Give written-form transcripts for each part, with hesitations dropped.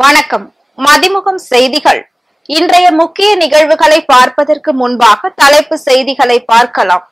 வணக்கம். மதிமுகம் செய்திகள். இன்றைய முக்கிய நிகழ்வுகளை பார்ப்பதற்கு முன்பாக தலைப்பு செய்திகளை பார்க்கலாம்.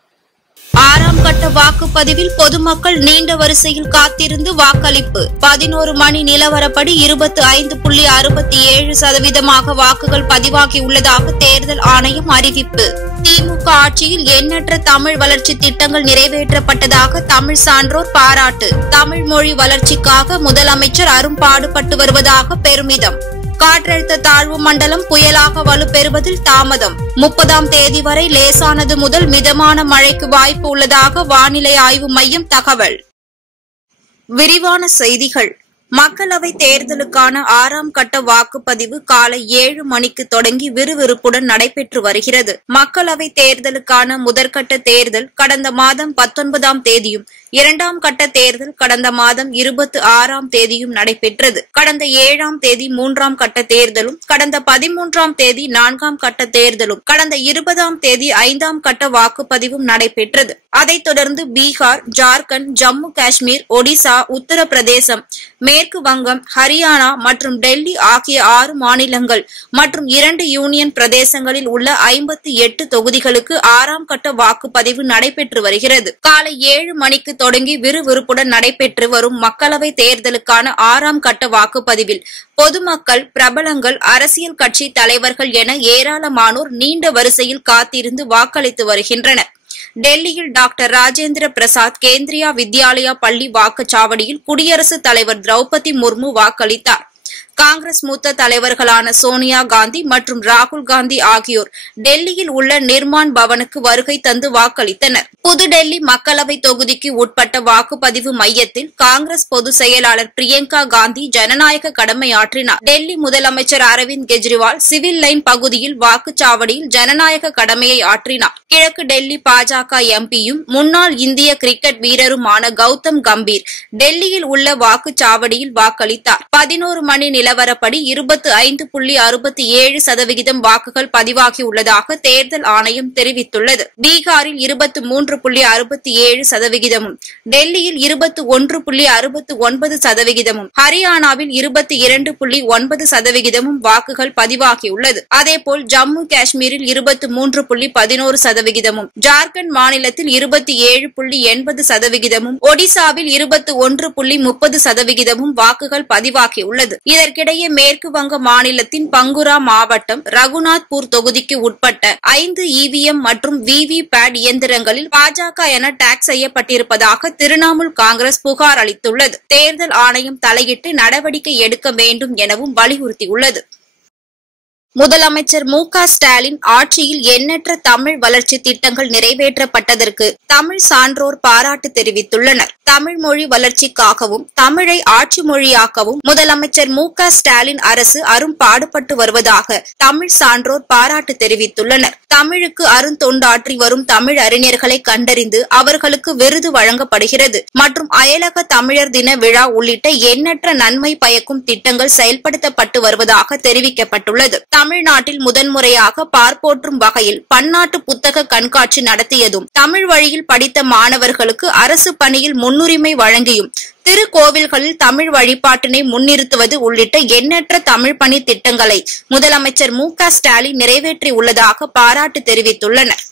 6ஆம் கட்ட வாக்குப்பதிவில் பொதுமக்கள் நீண்ட வரிசையில் காத்திருந்து வாக்களிப்பு. 11 மணி நிலவரப்படி 25.67% வாக்குகள் பதிவாகியுள்ளதாக தேர்தல் ஆணையம் அறிவிப்பு. திமுக ஆட்சியில் எண்ணற்ற தமிழ் வளர்ச்சி திட்டங்கள் நிறைவேற்றப்பட்டதாக தமிழ் சான்றோர் பாராட்டு. தமிழ் மொழி வளர்ச்சிக்காக முதலமைச்சர் அரும்பாடுபட்டு வருவதாக பெருமிதம். காற்றழுத்த தாழ்வு மண்டலம் புயலாக வலுப்பெறுவதில் தாமதம். 30ஆம் தேதி வரை லேசானது முதல் மிதமான மழைக்கு வாய்ப்பு உள்ளதாக வானிலை ஆய்வு மையம் தகவல். விரிவான செய்திகள். மக்களவை தேர்தலுக்கான 6ஆம் கட்ட வாக்குப்பதிவு காலை 7 மணிக்கு தொடங்கி விறுவிறுப்புடன் நடைபெற்று வருகிறது. மக்களவை தேர்தலுக்கான முதற்கட்ட தேர்தல் கடந்த மாதம் 19ஆம் தேதியும் 2ஆம் கட்ட தேர்தல் கடந்த மாதம் 26ஆம் தேதியும் நடைபெற்றது. கடந்த 7ஆம் தேதி 3ஆம் கட்ட தேர்தலும், கடந்த 13ஆம் தேதி 4ஆம் கட்ட தேர்தலும், கடந்த 20ஆம் தேதி 5ஆம் கட்ட வாக்குப்பதிவும் நடைபெற்றது. அதைத் தொடர்ந்து பீகார், ஜார்க்கண்ட், ஜம்மு காஷ்மீர், ஒடிசா, உத்தரப்பிரதேசம், மேற்கு வங்கம், ஹரியானா மற்றும் டெல்லி ஆகிய 6 மாநிலங்கள் மற்றும் 2 யூனியன் பிரதேசங்களில் உள்ள 58 தொகுதிகளுக்கு 6ஆம் கட்ட வாக்குப்பதிவு நடைபெற்று வருகிறது. காலை 7 மணிக்கு தொடங்கி விறுவிறுப்புடன் நடைபெற்று வரும் மக்களவை தேர்தலுக்கான 6ஆம் கட்ட வாக்குப்பதிவில் பொதுமக்கள், பிரபலங்கள், அரசியல் கட்சி தலைவர்கள் என ஏராளமானோர் நீண்ட வரிசையில் காத்திருந்து வாக்களித்து வருகின்றனர். டெல்லியில் டாக்டர் ராஜேந்திர பிரசாத் கேந்திரியா வித்யாலயா பள்ளி வாக்குச்சாவடியில் குடியரசுத் தலைவர் திரௌபதி முர்மு வாக்களித்தார். காங்கிரஸ் மூத்த தலைவர்களான சோனியா காந்தி மற்றும் ராகுல் காந்தி ஆகியோர் டெல்லியில் உள்ள நிர்மான் பவனுக்கு வருகை தந்து வாக்களித்தனர். புதுடெல்லி மக்களவை தொகுதிக்கு உட்பட்ட வாக்குப்பதிவு மையத்தில் காங்கிரஸ் பொதுச் செயலாளர் பிரியங்கா காந்தி ஜனநாயக கடமையாற்றினார். டெல்லி முதலமைச்சர் அரவிந்த் கெஜ்ரிவால் சிவில் லைன் பகுதியில் வாக்குச்சாவடியில் ஜனநாயக கடமையை ஆற்றினார். கிழக்கு டெல்லி பாஜக எம்பியும் முன்னாள் இந்திய கிரிக்கெட் வீரருமான கௌதம் கம்பீர் டெல்லியில் உள்ள வாக்குச்சாவடியில் வாக்களித்தார். 11 மணி நிலவரப்படி 25.67% வாக்குகள் பதிவாகியுள்ளதாக தேர்தல் ஆணையம் தெரிவித்துள்ளது. பீகாரில் 23.67%, டெல்லியில் 21.69%, ஹரியானாவில் 22.9% வாக்குகள் பதிவாகியுள்ளது. அதேபோல் ஜம்மு காஷ்மீரில் 23.11%, ஜார்க்கண்ட் மாநிலத்தில் 27.80%, ஒடிசாவில் 21.30% வாக்குகள் பதிவாகியுள்ளது. இதற்கிடையே மேற்கு வங்க மாநிலத்தின் பங்குரா மாவட்டம் ரகுநாத்பூர் தொகுதிக்கு உட்பட்ட 5 இவிஎம் மற்றும் விவி-பேட் இயந்திரங்களில் பாஜக என டாக் செய்யப்பட்டிருப்பதாக திரிணாமுல் காங்கிரஸ் புகார் அளித்துள்ளது. தேர்தல் ஆணையம் தலையிட்டு நடவடிக்கை எடுக்க வேண்டும் எனவும் வலியுறுத்தியுள்ளது. முதலமைச்சர் மு.க. ஸ்டாலின் ஆட்சியில் எண்ணற்ற தமிழ் வளர்ச்சி திட்டங்கள் நிறைவேற்றப்பட்டதற்கு தமிழ் சான்றோர் பாராட்டு தெரிவித்துள்ளனர். தமிழ் மொழி வளர்ச்சிக்காகவும் தமிழை ஆட்சி மொழியாக்கவும் முதலமைச்சர் மு.க. ஸ்டாலின் அரசு அரும்பாடுபட்டு வருவதாக தமிழ் சான்றோர் பாராட்டு தெரிவித்துள்ளனர். தமிழுக்கு அருந்தொண்டாற்றி வரும் தமிழ் அறிஞர்களை கண்டறிந்து அவர்களுக்கு விருது வழங்கப்படுகிறது மற்றும் அயலக தமிழர் தின விழா உள்ளிட்ட எண்ணற்ற நன்மை பயக்கும் திட்டங்கள் செயல்படுத்தப்பட்டு வருவதாக தெரிவிக்கப்பட்டுள்ளது. தமிழ்நாட்டில் முதன்முறையாக பார்ப்போற்றும் வகையில் பன்னாட்டு புத்தக கண்காட்சி நடத்தியதும், தமிழ் வழியில் படித்த மாணவர்களுக்கு அரசு பணியில் முன்னுரிமை வழங்கியும், திருக்கோவில்களில் தமிழ் வழிபாட்டினை முன்னிறுத்துவது உள்ளிட்ட எண்ணற்ற தமிழ் பணி திட்டங்களை முதலமைச்சர் மு.க. ஸ்டாலின் நிறைவேற்றியுள்ளதாக பாராட்டு தெரிவித்துள்ளனர்.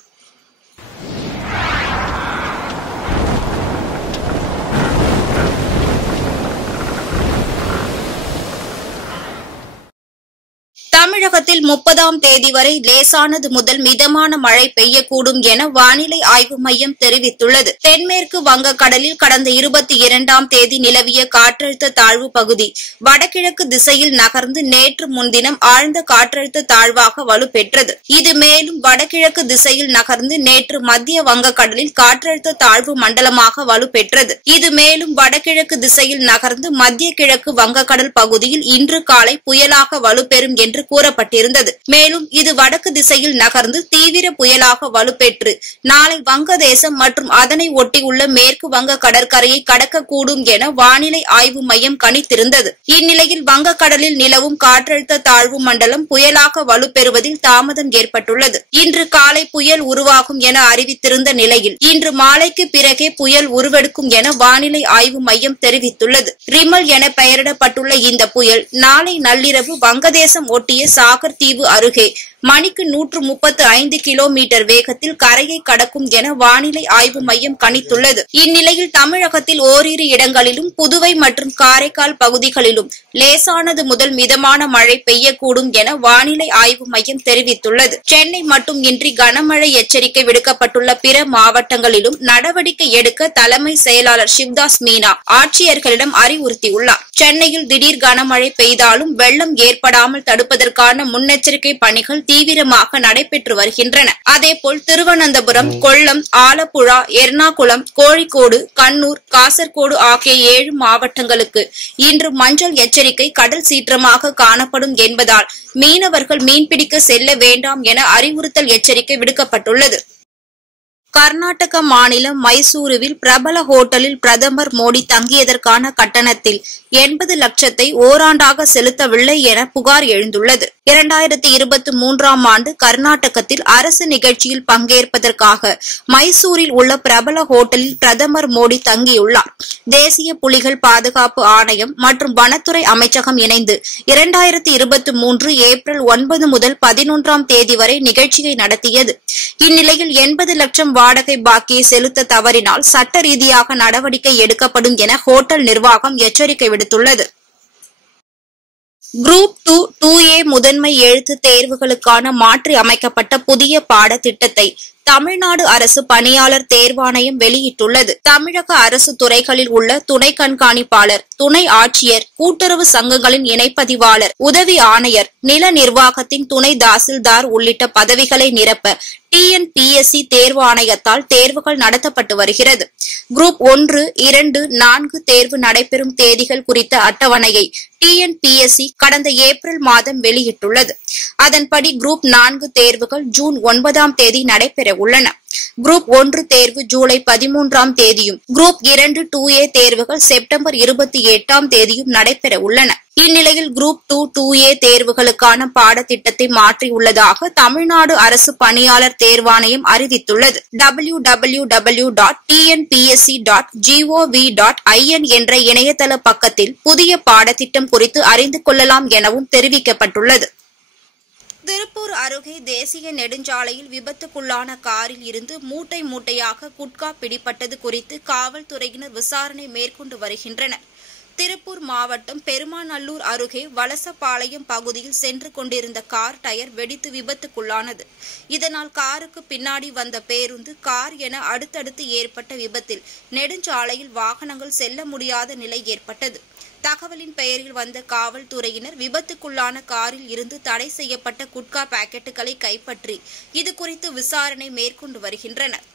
தமிழகத்தில் 30ஆம் தேதி வரை லேசானது முதல் மிதமான மழை பெய்யக்கூடும் என வானிலை ஆய்வு மையம் தெரிவித்துள்ளது. தென்மேற்கு வங்கக்கடலில் கடந்த 22ஆம் தேதி நிலவிய காற்றழுத்த தாழ்வு பகுதி வடகிழக்கு திசையில் நகர்ந்து நேற்று முன்தினம் ஆழ்ந்த காற்றழுத்த தாழ்வாக வலுப்பெற்றது. இது மேலும் வடகிழக்கு திசையில் நகர்ந்து நேற்று மத்திய வங்கக்கடலில் காற்றழுத்த தாழ்வு மண்டலமாக வலுப்பெற்றது. இது மேலும் வடகிழக்கு திசையில் நகர்ந்து மத்திய கிழக்கு வங்கக்கடல் பகுதியில் இன்று காலை புயலாக வலுப்பெறும் என்று கூறப்பட்டிருக்கிறது. இருந்தது. மேலும் இது வடக்கு திசையில் நகர்ந்து தீவிர புயலாக வலுப்பெற்று நாளை வங்கதேசம் மற்றும் அதனை ஒட்டியுள்ள மேற்கு வங்க கடற்கரையை கடக்கக்கூடும் என வானிலை ஆய்வு மையம் கணித்திருந்தது. இந்நிலையில் வங்கக்கடலில் நிலவும் காற்றழுத்த தாழ்வு மண்டலம் புயலாக வலுப்பெறுவதில் தாமதம் ஏற்பட்டுள்ளது. இன்று காலை புயல் உருவாகும் என அறிவித்திருந்த நிலையில் இன்று மாலைக்கு பிறகே புயல் உருவெடுக்கும் என வானிலை ஆய்வு மையம் தெரிவித்துள்ளது. ரிமல் என பெயரிடப்பட்டுள்ள இந்த புயல் நாளை நள்ளிரவு வங்கதேசம் ஒட்டிய சாகர் தீவு அருகே மணிக்கு 135 கிலோமீட்டர் வேகத்தில் கரையை கடக்கும் என வானிலை ஆய்வு மையம் கணித்துள்ளது. இந்நிலையில் தமிழகத்தில் ஓரிரு இடங்களிலும் புதுவை மற்றும் காரைக்கால் பகுதிகளிலும் லேசானது முதல் மிதமான மழை பெய்யக்கூடும் என வானிலை ஆய்வு மையம் தெரிவித்துள்ளது. சென்னை மட்டுமின்றி கனமழை எச்சரிக்கை விடுக்கப்பட்டுள்ள பிற மாவட்டங்களிலும் நடவடிக்கை எடுக்க தலைமை செயலாளர் சிவ்தாஸ் மீனா ஆட்சியர்களிடம் அறிவுறுத்தியுள்ளார். சென்னையில் திடீர் கனமழை பெய்தாலும் வெள்ளம் ஏற்படாமல் தடுப்பதற்கான முன்னெச்சரிக்கை பணிகள் தீவிரமாக நடைபெற்று வருகின்றன. அதேபோல் திருவனந்தபுரம், கொல்லம், ஆலப்புழா, எர்ணாகுளம், கோழிக்கோடு, கண்ணூர், காசர்கோடு ஆகிய 7 மாவட்டங்களுக்கு இன்று மஞ்சள் எச்சரிக்கை கடல் சீற்றமாக காணப்படும் என்பதால் மீனவர்கள் மீன்பிடிக்க செல்ல வேண்டாம் என அறிவுறுத்தல் எச்சரிக்கை விடுக்கப்பட்டுள்ளது. கர்நாடக மாநிலம் மைசூருவில் பிரபல ஹோட்டலில் பிரதமர் மோடி தங்கியதற்கான கட்டணத்தில் 80 லட்சத்தை ஓராண்டாக செலுத்தவில்லை என புகார் எழுந்துள்ளது. 2023ஆம் ஆண்டு கர்நாடகத்தில் அரசு நிகழ்ச்சியில் பங்கேற்பதற்காக மைசூரில் உள்ள பிரபல ஹோட்டலில் பிரதமர் மோடி தங்கியுள்ளார். தேசிய புலிகள் பாதுகாப்பு ஆணையம் மற்றும் வனத்துறை அமைச்சகம் இணைந்து 2023 ஏப்ரல் 9 முதல் 11ஆம் தேதி வரை நிகழ்ச்சியை நடத்தியது. இந்நிலையில் 80 லட்சம் வாடகை பாக்கியை செலுத்த தவறினால் சட்ட ரீதியாக நடவடிக்கை எடுக்கப்படும் என ஹோட்டல் நிர்வாகம் எச்சரிக்கை விடுத்துள்ளது. குரூப் 2, 2A முதன்மை எழுத்து தேர்வுகளுக்கான மாற்றி அமைக்கப்பட்ட புதிய பாடத்திட்டத்தை தமிழ்நாடு அரசு பணியாளர் தேர்வாணையம் வெளியிட்டுள்ளது. தமிழக அரசு துறைகளில் உள்ள துணை கண்காணிப்பாளர், துணை ஆட்சியர், கூட்டுறவு சங்கங்களின் இணைப்பதிவாளர், உதவி ஆணையர், நில நிர்வாகத்தின் துணை தாசில்தார் உள்ளிட்ட பதவிகளை நிரப்ப TNPSC தேர்வாணையத்தால் தேர்வுகள் நடத்தப்பட்டு வருகிறது. குரூப் 1, 2, 4 தேர்வு நடைபெறும் தேதிகள் குறித்த அட்டவணையை TNPSC கடந்த ஏப்ரல் மாதம் வெளியிட்டுள்ளது. அதன்படி குரூப் 4 தேர்வுகள் ஜூன் 9ஆம் தேதி நடைபெற உள்ளன. குரூப் 1 தேர்வு ஜூலை 13ஆம் தேதியும், குரூப் 2, 2A தேர்வுகள் செப்டம்பர் 28ஆம் தேதியும் நடைபெற உள்ளன. இந்நிலையில் குரூப் 2, 2A தேர்வுகளுக்கான பாடத்திட்டத்தை மாற்றியுள்ளதாக தமிழ்நாடு அரசு பணியாளர் தேர்வாணையம் அறிவித்துள்ளது. www.tnpsc.gov.in என்ற இணையதள பக்கத்தில் புதிய பாடத்திட்டம் குறித்து அறிந்து கொள்ளலாம் எனவும் தெரிவிக்கப்பட்டுள்ளது. திருப்பூர் அருகே தேசிய நெடுஞ்சாலையில் விபத்துக்குள்ளான காரில் இருந்து மூட்டை மூட்டையாக குட்கா பிடிபட்டது குறித்து காவல்துறையினர் விசாரணை மேற்கொண்டு வருகின்றனர். திருப்பூர் மாவட்டம் பெருமாநல்லூர் அருகே வலசபாளையம் பகுதியில் சென்று கொண்டிருந்த கார் டயர் வெடித்து விபத்துக்குள்ளானது. இதனால் காருக்கு பின்னாடி வந்த பேருந்து, கார் என அடுத்தடுத்து ஏற்பட்ட விபத்தில் நெடுஞ்சாலையில் வாகனங்கள் செல்ல முடியாத நிலை ஏற்பட்டது. தகவலின் பெயரில் வந்த காவல்துறையினர் விபத்துக்குள்ளான காரில் இருந்து தடை செய்யப்பட்ட குட்கா பாக்கெட்டுகளை கைப்பற்றி இதுகுறித்து விசாரணை மேற்கொண்டு வருகின்றனர்.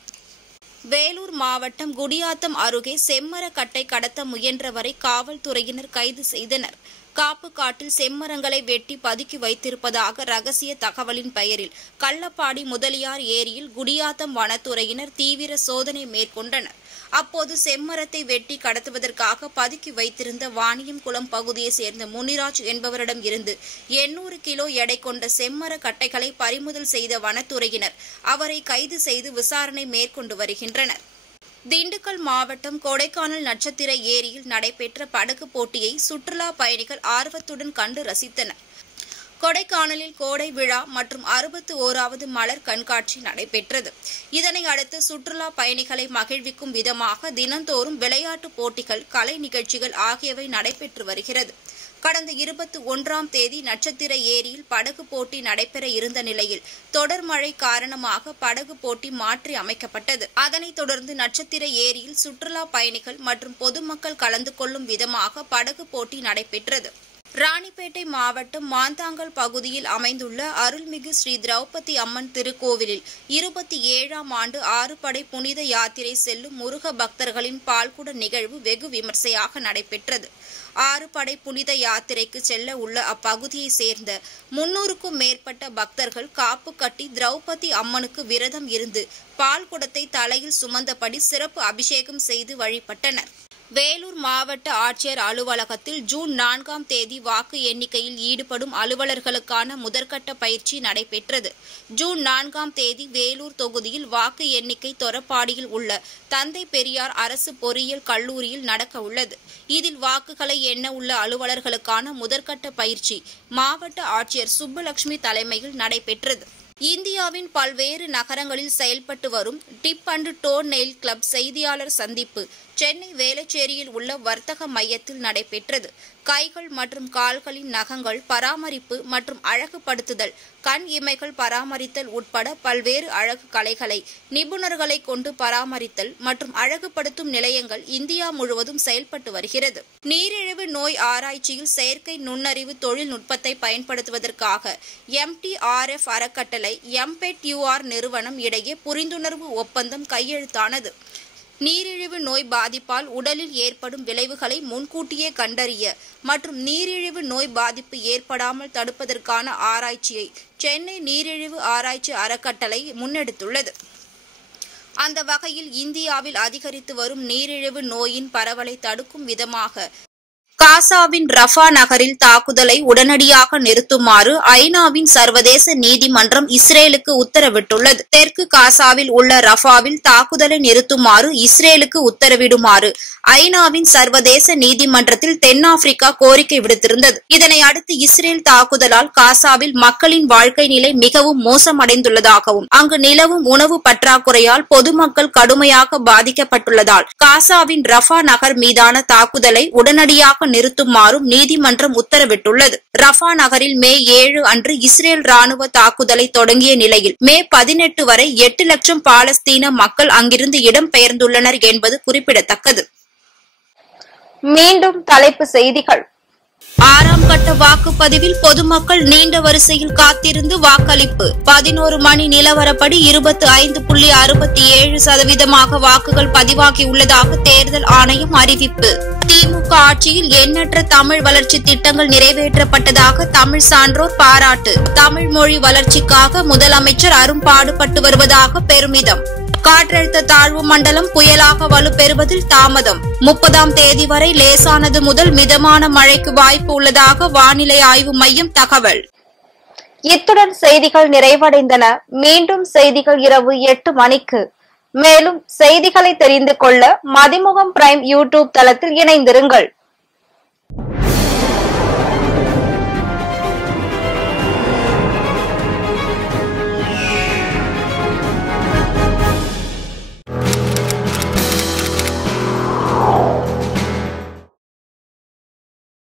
வேலூர் மாவட்டம் குடியாத்தம் அருகே செம்மரக்கட்டை கடத்த முயன்றவரை காவல்துறையினர் கைது செய்தனர். காப்புக்காட்டில் செம்மரங்களை வெட்டி பதுக்கி வைத்திருப்பதாக ரகசிய தகவலின் பெயரில் கள்ளப்பாடி முதலியார் ஏரியில் குடியாத்தம் வனத்துறையினர் தீவிர சோதனை மேற்கொண்டனர். அப்போது செம்மரத்தை வெட்டி கடத்துவதற்காக பதுக்கி வைத்திருந்த வாணியம்குளம் பகுதியைச் சேர்ந்த முனிராஜ் என்பவரிடம் இருந்து 800 கிலோ எடை கொண்ட செம்மர கட்டைகளை பறிமுதல் செய்த வனத்துறையினர் அவரை கைது செய்து விசாரணை மேற்கொண்டு வருகின்றனர். திண்டுக்கல் மாவட்டம் கொடைக்கானல் நட்சத்திர ஏரியில் நடைபெற்ற படகு போட்டியை சுற்றுலா பயணிகள் ஆர்வத்துடன் கண்டு ரசித்தனர். கொடைக்கானலில் கோடை விழா மற்றும் 61வது மலர் கண்காட்சி நடைபெற்றது. இதனை அடுத்து சுற்றுலா பயணிகளை மகிழ்விக்கும் விதமாக தினந்தோறும் விளையாட்டுப் போட்டிகள், கலை நிகழ்ச்சிகள் ஆகியவை நடைபெற்று வருகிறது. கடந்த 21ஆம் தேதி நட்சத்திர ஏரியில் படகு போட்டி நடைபெற இருந்த நிலையில் தொடர் மழை காரணமாக படகு போட்டி மாற்றி அமைக்கப்பட்டது. அதனைத் தொடர்ந்து நட்சத்திர ஏரியில் சுற்றுலா பயணிகள் மற்றும் பொதுமக்கள் கலந்து கொள்ளும் விதமாக படகு போட்டி நடைபெற்றது. ராணிப்பேட்டை மாவட்டம் மாந்தாங்கல் பகுதியில் அமைந்துள்ள அருள்மிகு ஸ்ரீ திரௌபதி அம்மன் திருக்கோவிலில் 27ஆம் ஆண்டு 6 படை புனித யாத்திரை செல்லும் முருக பக்தர்களின் பால்குட நிகழ்வு வெகு விமர்சையாக நடைபெற்றது. 6 படை புனித யாத்திரைக்கு செல்ல உள்ள அப்பகுதியை சேர்ந்த 300க்கும் மேற்பட்ட பக்தர்கள் காப்பு கட்டி திரௌபதி அம்மனுக்கு விரதம் இருந்து பால்குடத்தை தலையில் சுமந்தபடி சிறப்பு அபிஷேகம் செய்து வழிபட்டனர். வேலூர் மாவட்ட ஆட்சியர் அலுவலகத்தில் ஜூன் 4ஆம் தேதி வாக்கு எண்ணிக்கையில் ஈடுபடும் அலுவலர்களுக்கான முதற்கட்ட பயிற்சி நடைபெற்றது. ஜூன் 4ஆம் தேதி வேலூர் தொகுதியில் வாக்கு எண்ணிக்கை தொரப்பாடியில் உள்ள தந்தை பெரியார் அரசு பொறியியல் கல்லூரியில் நடக்க உள்ளது. இதில் வாக்குகளை எண்ண உள்ள அலுவலர்களுக்கான முதற்கட்ட பயிற்சி மாவட்ட ஆட்சியர் சுப்புலட்சுமி தலைமையில் நடைபெற்றது. இந்தியாவின் பல்வேறு நகரங்களில் செயல்பட்டு வரும் tip and toe nail club செய்தியாளர் சந்திப்பு சென்னை வேளச்சேரியில் உள்ள வர்த்தக மையத்தில் நடைபெற்றது. கைகள் மற்றும் கால்களின் நகங்கள் பராமரிப்பு மற்றும் அழகுபடுத்துதல், கண் இமைகள் பராமரித்தல் உட்பட பல்வேறு அழகு கலைகளை நிபுணர்களை கொண்டு பராமரித்தல் மற்றும் அழகுபடுத்தும் நிலையங்கள் இந்தியா முழுவதும் செயல்பட்டு வருகிறது. நீரிழிவு நோய் ஆராய்ச்சியில் செயற்கை நுண்ணறிவு தொழில்நுட்பத்தை பயன்படுத்துவதற்காக MTRF அறக்கட்டளை MPET-UR நிறுவனம் இடையே புரிந்துணர்வு ஒப்பந்தம் கையெழுத்தானது. நீரிழிவு நோய் பாதிப்பால் உடலில் ஏற்படும் விளைவுகளை முன்கூட்டியே கண்டறிய மற்றும் நீரிழிவு நோய் பாதிப்பு ஏற்படாமல் தடுப்பதற்கான ஆராய்ச்சியை சென்னை நீரிழிவு ஆராய்ச்சி அறக்கட்டளை முன்னெடுத்துள்ளது. அந்த வகையில் இந்தியாவில் அதிகரித்து வரும் நீரிழிவு நோயின் பரவலை தடுக்கும் விதமாக காசாவின் ரஃபா நகரில் தாக்குதலை உடனடியாக நிறுத்துமாறு ஐநாவின் சர்வதேச நீதிமன்றம் இஸ்ரேலுக்கு உத்தரவிட்டுள்ளது. தெற்கு காசாவில் உள்ள ரஃபாவில் தாக்குதலை நிறுத்துமாறு இஸ்ரேலுக்கு உத்தரவிடுமாறு ஐநாவின் சர்வதேச நீதிமன்றத்தில் தென்னாப்பிரிக்கா கோரிக்கை விடுத்திருந்தது. இதனை அடுத்து இஸ்ரேல் தாக்குதலால் காசாவில் மக்களின் வாழ்க்கை நிலை மிகவும் மோசமடைந்துள்ளதாகவும் அங்கு நிலவும் உணவு பற்றாக்குறையால் பொதுமக்கள் கடுமையாக பாதிக்கப்பட்டுள்ளதால் காசாவின் ரஃபா நகர் மீதான தாக்குதலை உடனடியாக நிறுத்துமாறும் நீதிமன்றம் உத்தரவிட்டுள்ளது. ரஃபா நகரில் மே 7 அன்று இஸ்ரேல் ராணுவ தாக்குதலை தொடங்கிய நிலையில் மே 18 வரை 8 லட்சம் பாலஸ்தீன மக்கள் அங்கிருந்து இடம்பெயர்ந்துள்ளனர் என்பது குறிப்பிடத்தக்கது. மீண்டும் தலைப்பு செய்திகள். 6ஆம் கட்ட வாக்குப்பதிவில் பொதுமக்கள் நீண்ட வரிசையில் காத்திருந்து வாக்களிப்பு. 11 மணி நிலவரப்படி 25.67% வாக்குகள் பதிவாகியுள்ளதாக தேர்தல் ஆணையம் அறிவிப்பு. திமுக ஆட்சியில் எண்ணற்ற தமிழ் வளர்ச்சி திட்டங்கள் நிறைவேற்றப்பட்டதாக தமிழ் சான்றோர் பாராட்டு. தமிழ் மொழி வளர்ச்சிக்காக முதலமைச்சர் அரும்பாடுபட்டு வருவதாக பெருமிதம். காற்றழுத்த தாழ்வு மண்டலம் புயலாக வலுப்பெறுவதில் தாமதம். 30ஆம் தேதி வரை லேசானது முதல் மிதமான மழைக்கு வாய்ப்பு உள்ளதாக வானிலை ஆய்வு மையம் தகவல். இத்துடன் செய்திகள் நிறைவடைந்தன. மீண்டும் செய்திகள் இரவு 8 மணிக்கு. மேலும் செய்திகளை தெரிந்து கொள்ள மதிமுகம் பிரைம் யூடியூப் தளத்தில் இணைந்திருங்கள்.